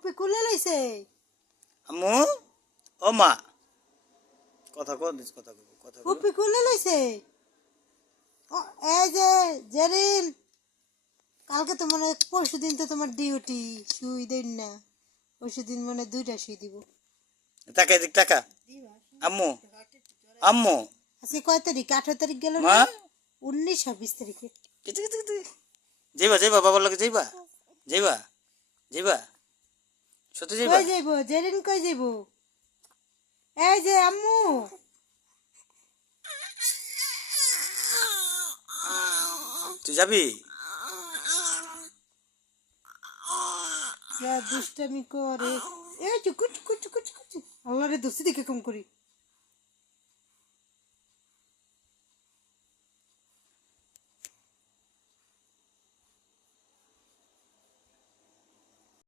ফুপি কুলে লইছে আম্মু ও মা কথা কো দিস কথা কো কথা কো ফুপি কুলে লইছে এই যে জেরিন কালকে তো মনে পরশু দিন তো তোমার ডিউটি শুই দেন না পরশু দিন মনে 2টা শুই দিব টাকা দিক টাকা আম্মু আম্মু আজকে কয় তারিখ 18 তারিখ গেল মা না 19 আর 20 তারিখে কিতে কিতে কিতে যাইবা যাইবা বাবার লগে যাইবা যাইবা যাইবা সত্যি যাইবা কই যাইবো জেরিন কই যাইবো এই যে আম্মু তুই যাবি যা দুষ্টামি করে এই চুকুচ কুচ কুচ কুচ আল্লাহরে দোষী দেখে কম করি